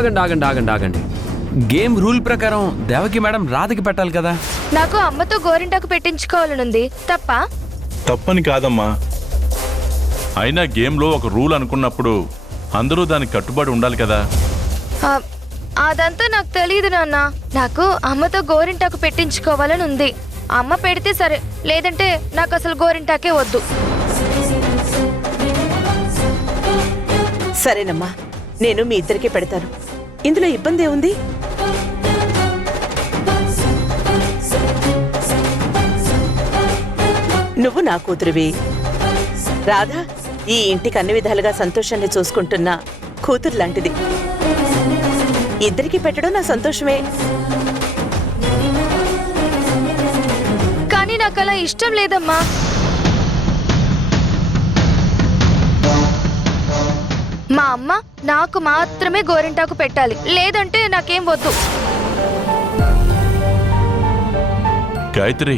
ఆగండి ఆగండి ఆగండి ఆగండి. గేమ్ రూల్ ప్రకారం దేవకి మేడం రాధకి పెట్టాలి కదా. నాకు అమ్మతో గోరింటాకు పెట్టించుకోవాలనుంది. తప్పని కాదమ్మా, అయినా గేమ్లో ఒక రూల్ అనుకున్నప్పుడు అందరూ దానికి కట్టుబడి ఉండాలి కదా. అదంతా నాకు తెలియదు నాన్న. నాకు అమ్మతో గోరింటాకు పెట్టించుకోవాలని ఉంది. అమ్మ పెడితే సరే, లేదంటే నాకు అసలు గోరింటాకే వద్దు. సరేనమ్మా, నేను మీ ఇద్దరికి పెడతాను. ఇందులో ఇబ్బంది ఏముంది? నువ్వు నా కూతురువి. రాధా ఈ ఇంటికి అన్ని విధాలుగా సంతోషాన్ని చూసుకుంటున్న కూతురు లాంటిది. ఇద్దరికి పెట్టడం నా సంతోషమే. కానీ నాకు అలా ఇష్టం లేదమ్మా. మా అమ్మ నాకు మాత్రమే గోరింటాకు పెట్టాలి, లేదంటే నాకేం వద్దు. గాయత్రి,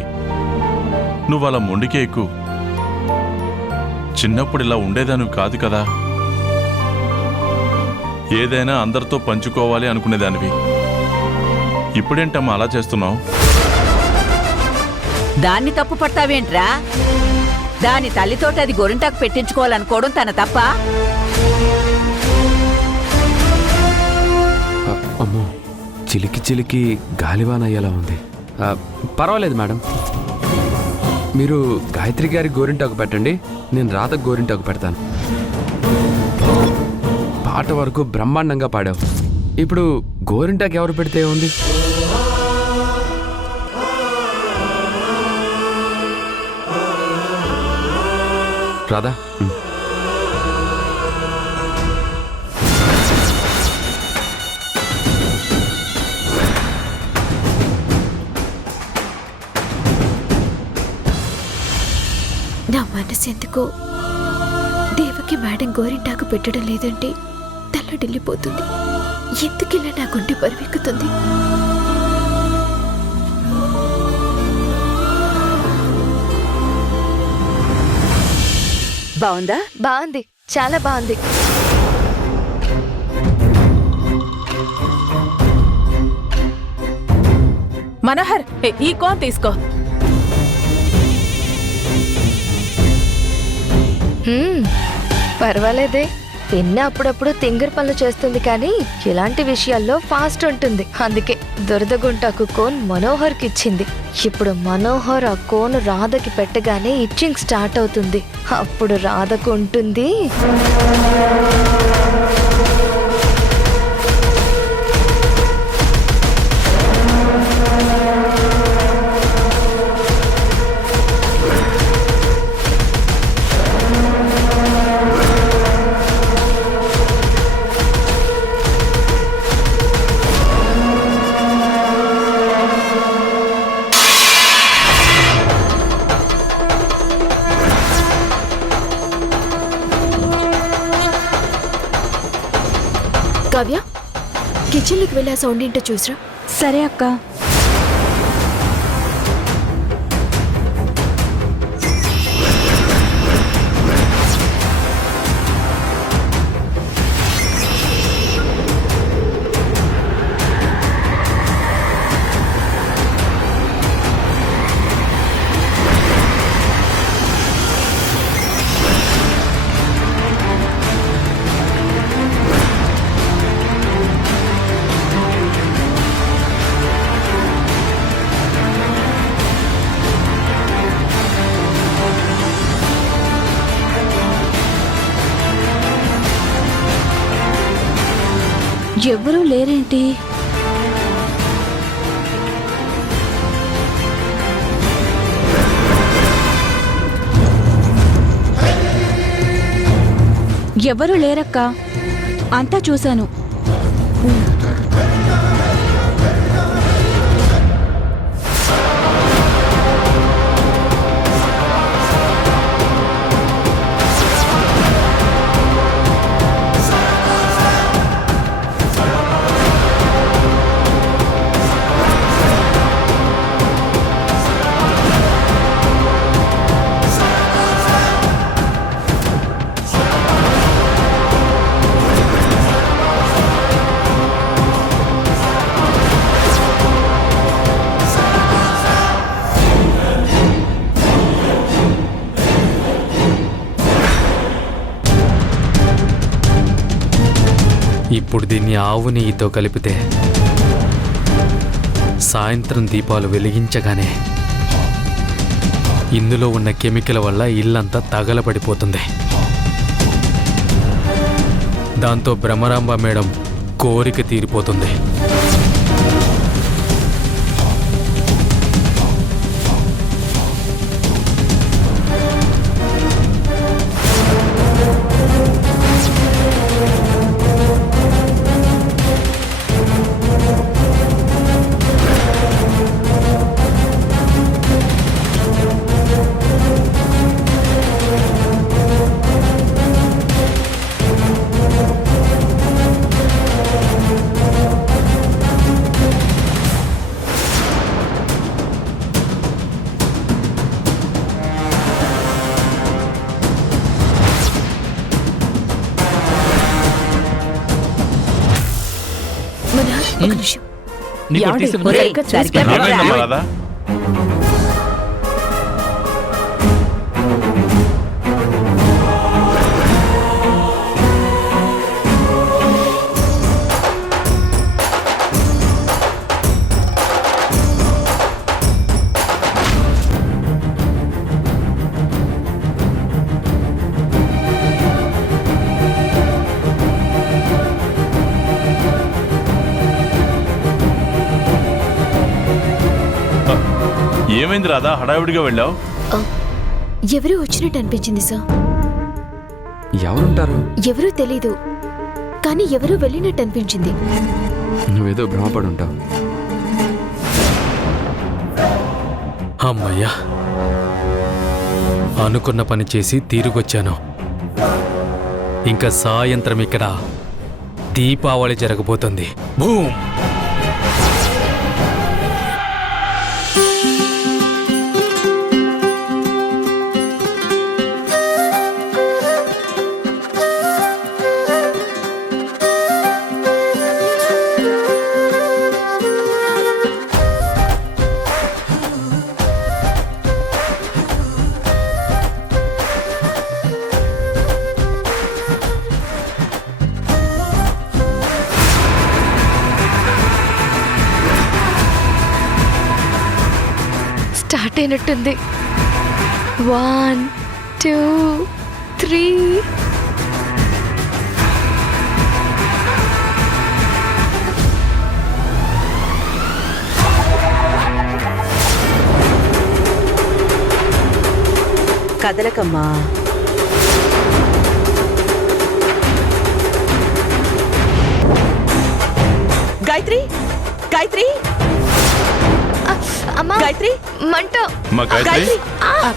నువ్వు అలా మొండికే ఎక్కువ. చిన్నప్పుడు ఇలా ఉండేదాను కాదు కదా. ఏదైనా అందరితో పంచుకోవాలి అనుకునేదానివి. ఇప్పుడేంటమ్మా అలా చేస్తున్నావు? దాన్ని తప్పు పడతావేంట్రా? దాని తల్లితోటి అది గోరింటాకు పెట్టించుకోవాలనుకోవడం తన తప్ప? అమ్మో, చిలికి చిలికి గాలివాన అయ్యేలా ఉంది. పర్వాలేదు మేడం, మీరు గాయత్రి గారి గోరింటాకు పెట్టండి, నేను రాధకు గోరింటాకు పెడతాను. పాట వరకు బ్రహ్మాండంగా పాడావు. ఇప్పుడు గోరింటాకు ఎవరు పెడితే ఉంది? రాధా, నా మనసు ఎందుకో దేవకి మేడం గోరింటాకు పెట్టడం లేదంటే తల్లడిల్లిపోతుంది. ఎందుకిలా నా గుండె బరువెక్కుతుంది? బాగుందా? బాగుంది, చాలా బాగుంది. మనోహర్, ఈ కోన్ తీసుకో. పర్వాలేదే. పిన్న అప్పుడప్పుడు తింగర్ పనులు చేస్తుంది, కానీ ఇలాంటి విషయాల్లో ఫాస్ట్ ఉంటుంది. అందుకే దురదగుంటాకు కోన్ మనోహర్కి ఇచ్చింది. ఇప్పుడు మనోహర్ ఆ కోన్ రాధకి పెట్టగానే ఇచ్చింగ్ స్టార్ట్ అవుతుంది. అప్పుడు రాధకు ఉంటుంది. కావ్య, కిచెన్లోకి వెళ్ళి ఆ సౌండ్ ఏంటో చూసిరా. సరే అక్క. ఎవ్వరూ లేరేంటి? ఎవరూ లేరక్క, అంతా చూశాను. ఇప్పుడు దీన్ని ఆవు నెయ్యితో కలిపితే సాయంత్రం దీపాలు వెలిగించగానే ఇందులో ఉన్న కెమికల్ వల్ల ఇల్లంతా తగలబడిపోతుంది. దాంతో భ్రమరాంబ మేడం కోరిక తీరిపోతుంది. మనోహర్ ఒక నిమిషం. ఏమండి? ఒరేయ్, సరిగ్గా ఏమైందమ్మా రా. రాధా? ఏమైంది రాధా, హడావిడిగా వెళ్ళావు? ఎవరో వచ్చినట్టు అనిపించింది సార్. ఎవరుంటారు? ఎవరో తెలీదు, కానీ ఎవరో వెళ్ళినట్టు అనిపించింది. నువ్వేదో భ్రమపడి ఉంటావు. అమ్మయ్యా, అనుకున్న పని చేసి తిరిగొచ్చాను. ఇంకా సాయంత్రం ఇక్కడ దీపావళి జరగబోతుంది. భూమ్! స్టార్ట్ అయినట్టుంది. 1 2 3. కదలకమ్మా. గాయత్రి, గాయత్రి, అమ్మా, గాయత్రి, మంట. మా గాయత్రి, గాయత్రి.